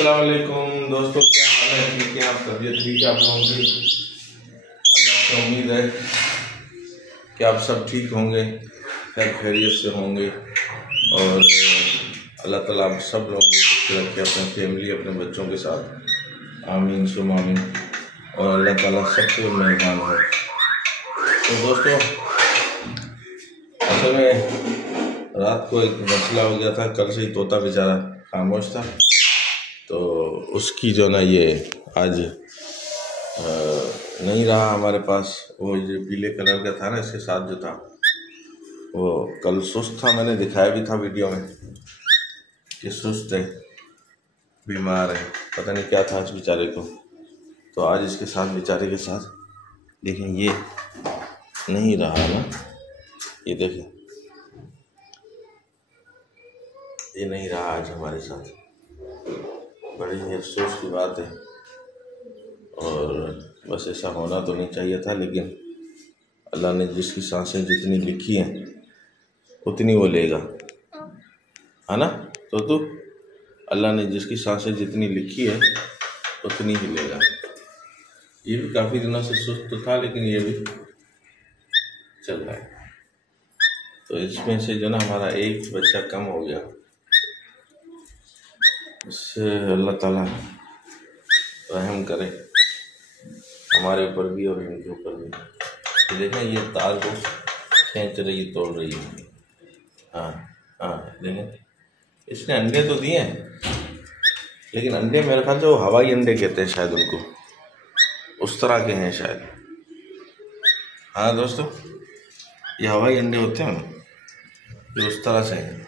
अस्सलाम वालेकुम दोस्तों, क्या हाल है? ठीक है, आप तबीयत ठीक है आप लोगों की? अल्लाह से उम्मीद है कि आप सब ठीक होंगे, खैर खैरियत से होंगे और अल्लाह ताला आप सब लोगों को खुश रखे, अपने फैमिली अपने बच्चों के साथ। आमीन सुम आमीन। और अल्लाह ताला सबको मेहरबान हो। तो दोस्तों, असल में रात को एक मसला हो गया था। कल से ही तोता बेचारा खामोश था, तो उसकी जो ना ये आज नहीं रहा हमारे पास। वो ये पीले कलर का था ना, इसके साथ जो था वो कल सुस्त था। मैंने दिखाया भी था वीडियो में कि सुस्त है, बीमार है, पता नहीं क्या था इस बेचारे को। तो आज इसके साथ बेचारे के साथ देखें, ये नहीं रहा ना, ये देखें, ये नहीं रहा आज हमारे साथ। बड़ी ही अफसोस की बात है और बस ऐसा होना तो नहीं चाहिए था, लेकिन अल्लाह ने जिसकी सांसें जितनी लिखी हैं उतनी वो लेगा, है ना? तो अल्लाह ने जिसकी सांसें जितनी लिखी है उतनी ही लेगा। ये भी काफ़ी दिनों से सुस्त तो था, लेकिन ये भी चल रहा है। तो इसमें से जो ना हमारा एक बच्चा कम हो गया, इससे अल्लाह ताला रहम करे हमारे ऊपर भी और इनके ऊपर भी। तो देखें, ये तार को खींच रही, तोड़ रही है। हाँ हाँ, देखें, इसने अंडे तो दिए हैं, लेकिन अंडे मेरे ख्याल से वो हवाई अंडे कहते हैं शायद उनको, उस तरह के हैं शायद। हाँ दोस्तों, ये हवाई अंडे होते हैं जो उस तरह से हैं।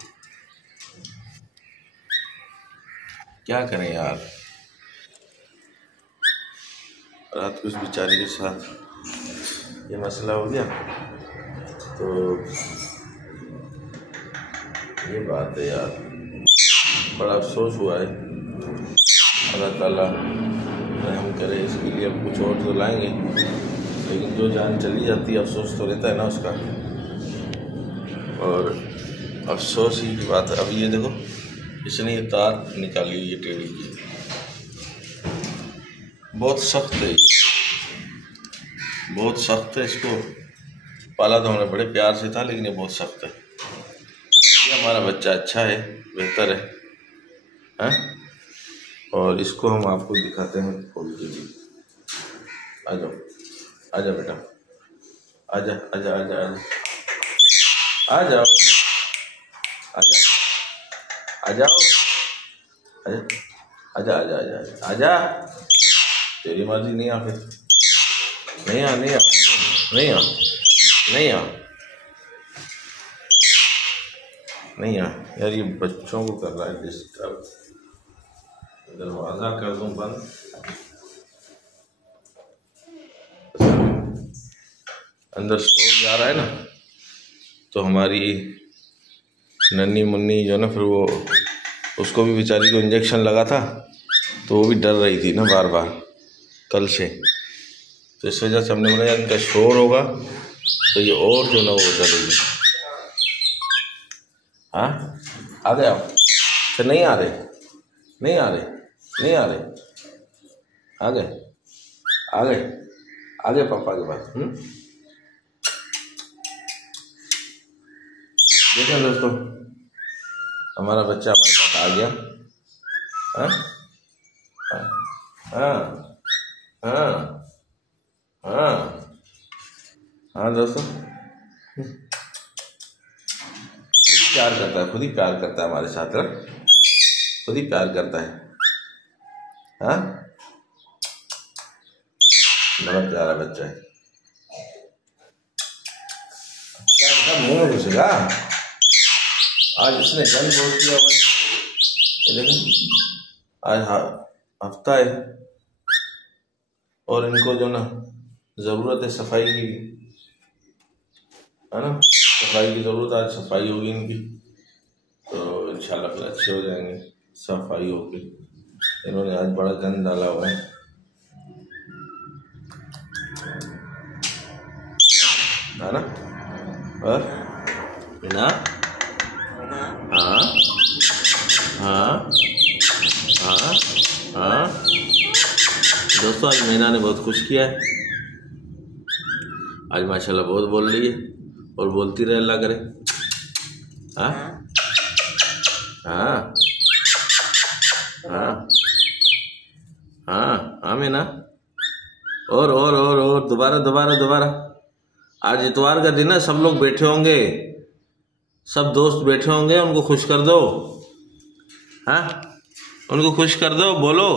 क्या करें यार, रात को इस बेचारे के साथ ये मसला हो गया, तो ये बात है यार, बड़ा अफसोस हुआ है। अल्लाह ताला रहम करे इसके लिए। अब कुछ और तो लाएंगे, लेकिन जो जान चली जाती है अफसोस तो रहता है ना उसका, और अफसोस ही की बात है। अब ये देखो, इसने ये तार निकाली, ये टेढ़ी की, बहुत सख्त है, बहुत सख्त है। इसको पाला तो हमने बड़े प्यार से था, लेकिन ये बहुत सख्त है। ये हमारा बच्चा अच्छा है, बेहतर है, हैं? और इसको हम आपको दिखाते हैं खोल के भी। आ जाओ, आ जाओ बेटा, आ जा, आ जा, आ जा, आ जा, आ जाओ, आ जा, आ जाओ, आजा आजा आजा आजा आजा, तेरी मर्जी। नहीं आ, फिर नहीं आ, नहीं आ, नहीं आ, नहीं आ, नहीं आ यार। ये बच्चों को कर रहा है डिस्टर्ब। दरवाज़ा कर दूं बंद। अंदर शोर जा रहा है ना, तो हमारी नन्ही मुन्नी जो ना, फिर वो उसको भी बेचारी को इंजेक्शन लगा था, तो वो भी डर रही थी ना बार बार कल से। तो इस वजह से हमने बोला यार इनका शोर होगा तो ये और जो ना वो डरेगी। हाँ, आ गए आप? अच्छा, नहीं आ रहे, नहीं आ रहे, नहीं आ रहे, आ गए, आ गए, आ गए पापा के पास। देखें दोस्तों, हमारा बच्चा हमारे पास आ गया। हाँ हाँ हाँ हाँ हाँ दोस्तों, खुद ही प्यार करता है, खुद ही प्यार करता है हमारे साथ, खुद ही प्यार करता है। हाँ, बड़ा प्यारा बच्चा है। क्या बेटा, मुँह में घुसेगा? आज इसने गन बोल दिया हुआ है, लेकिन आज हफ्ता है और इनको जो ना ज़रूरत है सफाई की, है ना? सफाई की ज़रूरत, आज सफाई होगी इनकी, तो इंशाल्लाह फिर अच्छे हो जाएंगे सफाई होगी। इन्होंने आज बड़ा गंद डाला हुआ है, है ना? और ना, हाँ हाँ हाँ दोस्तों आज मीना ने बहुत खुश किया है, आज माशाल्लाह बहुत बोल रही है और बोलती रहे, अल्लाह करे। हाँ हाँ हाँ हाँ हाँ मीना, और दोबारा दोबारा दोबारा। आज इतवार का दिन है, सब लोग बैठे होंगे, सब दोस्त बैठे होंगे, उनको खुश कर दो। हाँ उनको खुश कर दो, बोलो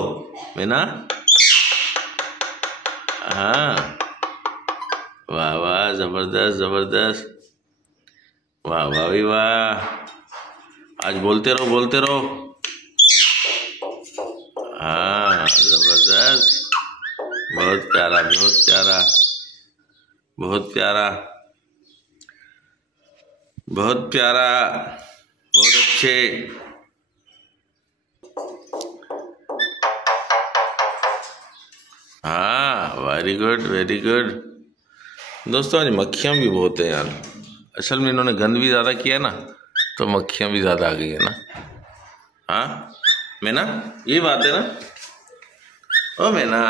मीना। हाँ वाह वाह, जबरदस्त जबरदस्त, वाह वाह भी वाह। आज बोलते रहो बोलते रहो। हाँ जबरदस्त, बहुत प्यारा बहुत प्यारा बहुत प्यारा बहुत प्यारा, बहुत अच्छे। हाँ वेरी गुड वेरी गुड। दोस्तों आज मक्खियाँ भी बहुत हैं यार, असल में इन्होंने गंद भी ज़्यादा किया ना, तो मक्खियाँ भी ज़्यादा आ गई है ना। हाँ मीना, ये बात है ना। ओ मीना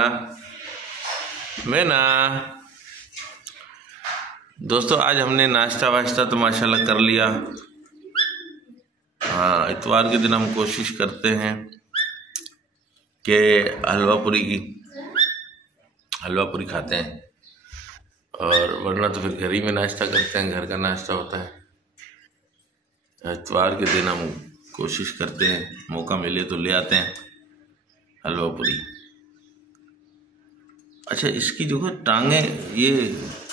मीना। दोस्तों आज हमने नाश्ता वाश्ता तो माशाल्लाह कर लिया। हाँ इतवार के दिन हम कोशिश करते हैं कि हलवा पूरी खाते हैं, और वरना तो फिर घर ही में नाश्ता करते हैं, घर का नाश्ता होता है। इतवार के दिन हम कोशिश करते हैं, मौका मिले तो ले आते हैं हलवा पूरी। अच्छा इसकी जो है टांगे, ये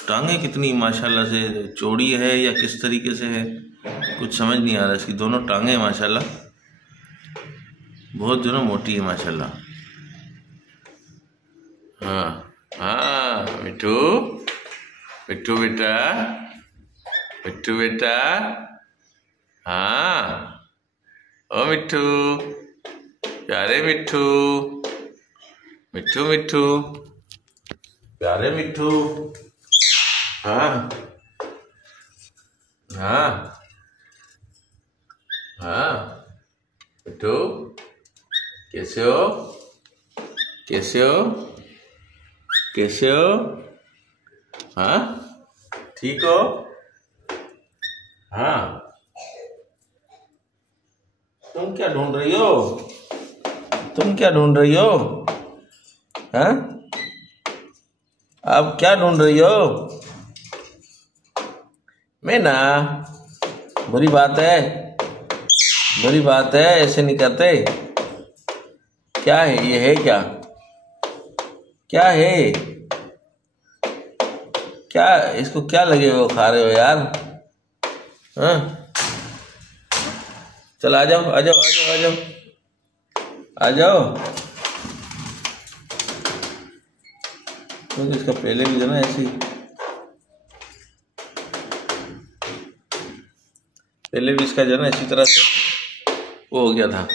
टांगे कितनी माशाल्लाह से चौड़ी है या किस तरीके से है, कुछ समझ नहीं आ रहा। इसकी दोनों टांगे माशाल्लाह बहुत जो ना मोटी है माशाल्लाह। हाँ हाँ मिट्टू मिट्टू बेटा, मिट्टू बेटा। हाँ ओ मिट्टू, प्यारे मिट्टू, मिट्टू मिट्टू, प्यारे मिट्टू। हाँ हाँ हाँ मिट्टू, कैसे हो कैसे हो कैसे हो? हाँ ठीक हो? हाँ तुम क्या ढूंढ रही हो? तुम क्या ढूंढ रही हो? हाँ आप क्या ढूंढ रही हो? मीना, बुरी बात है, बुरी बात है, ऐसे नहीं करते। क्या है ये, है क्या, क्या है, क्या इसको क्या लगे हो खा रहे हो यार? हाँ चल आ जाओ आ जाओ आ जाओ आ जाओ आ जाओ। क्योंकि इसका पहले भी जो ना ऐसी, पहले भी इसका जो ना इसी तरह से वो हो गया था।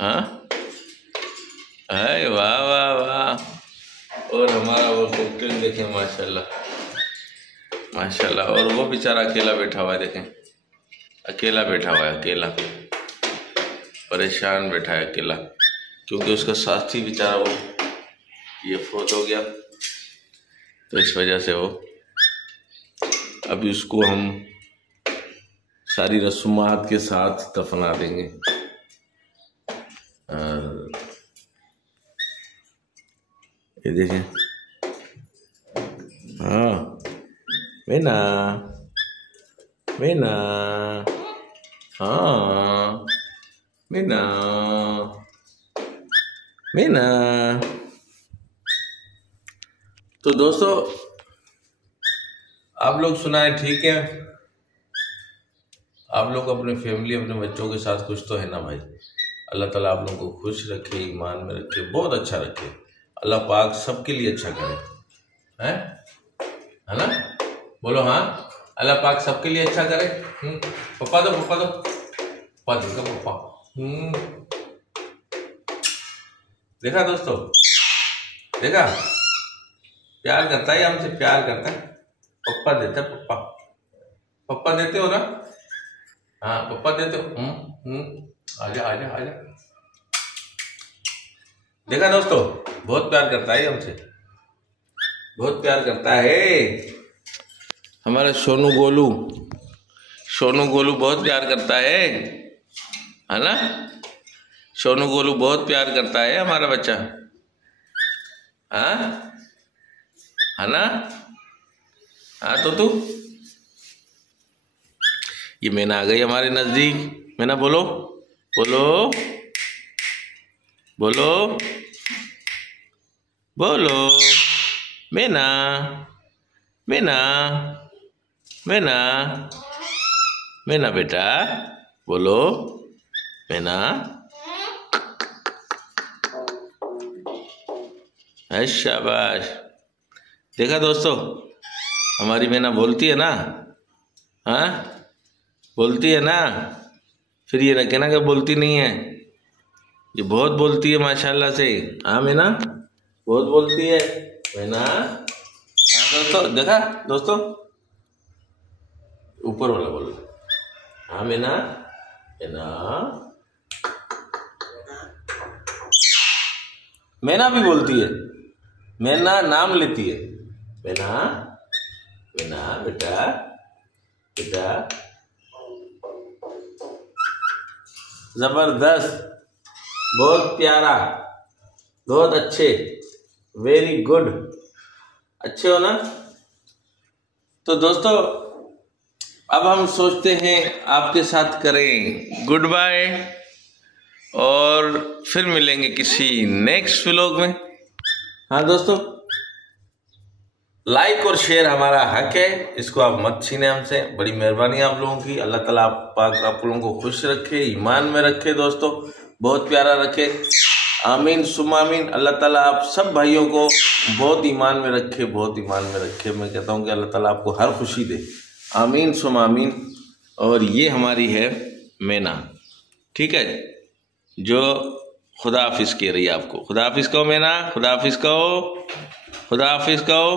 हाँ अरे वाह वाह वाह। और हमारा वो कॉकटेल देखें माशाल्लाह माशाल्लाह। और वो बेचारा अकेला बैठा हुआ है, देखें अकेला बैठा हुआ है, अकेला परेशान बैठा है अकेला, क्योंकि उसका साथी बेचारा वो ये फौत हो गया, तो इस वजह से वो अभी उसको हम सारी रस्मात के साथ दफना देंगे। ये देखिए। हाँ मीना मीना, हाँ मीना मीना। तो दोस्तों आप लोग सुनाए, ठीक है, आप लोग अपने फैमिली अपने बच्चों के साथ खुश तो है ना भाई। अल्लाह ताला आप लोगों को खुश रखे, ईमान में रखे, बहुत अच्छा रखे। अल्लाह पाक सबके लिए अच्छा करे, है ना? बोलो हाँ, अल्लाह पाक सबके लिए अच्छा करे। पप्पा दो पप्पा दो, पप्पा देखो पप्पा। देखा दोस्तों, देखा, प्यार करता है, हमसे प्यार करता है, पप्पा देता है, पप्पा पप्पा देते हो ना? हाँ पप्पा देते हो। आजा आजा आजा। देखा दोस्तों, बहुत प्यार करता है हमसे, बहुत प्यार करता है हमारा सोनू गोलू। सोनू गोलू बहुत प्यार करता है ना। सोनू गोलू बहुत प्यार करता है हमारा बच्चा, हाँ है ना। हाँ तो तू ये मैना आ गई हमारे नजदीक। मैना बोलो बोलो बोलो बोलो। मैना मैना मैना मैना बेटा बोलो। मैना शाबाश। देखा दोस्तों, हमारी मैना बोलती है ना, हाँ बोलती है ना। फिर ये ना कहना कि बोलती नहीं है, ये बहुत बोलती है माशाल्लाह से। हाँ मैना बहुत बोलती है मैना। हाँ दोस्तों, देखा दोस्तों, ऊपर वाला बोल। हाँ मैना मैना मैना भी बोलती है। मैना नाम लेती है। मैना मैना बेटा बेटा। जबरदस्त, बहुत प्यारा, बहुत अच्छे, वेरी गुड। अच्छे हो ना। तो दोस्तों अब हम सोचते हैं आपके साथ करें गुड बाय और फिर मिलेंगे किसी नेक्स्ट व्लॉग में। हाँ दोस्तों, लाइक और शेयर हमारा हक है, इसको आप मत छीने हमसे। बड़ी मेहरबानी आप लोगों की। अल्लाह ताला आप लोगों को खुश रखे, ईमान में रखे दोस्तों, बहुत प्यारा रखे। आमीन सुम्मा आमीन। अल्लाह ताला आप सब भाइयों को बहुत ईमान में रखे, बहुत ईमान में रखे। मैं कहता हूँ कि अल्लाह ताला आपको हर खुशी दे। आमीन सुम्मा आमीन। और ये हमारी है मैना, ठीक है, जो खुदा हाफिज कह रही है आपको। खुदा हाफिज कहो मैना, खुदा हाफिज कहो, खुदा हाफिज कहो।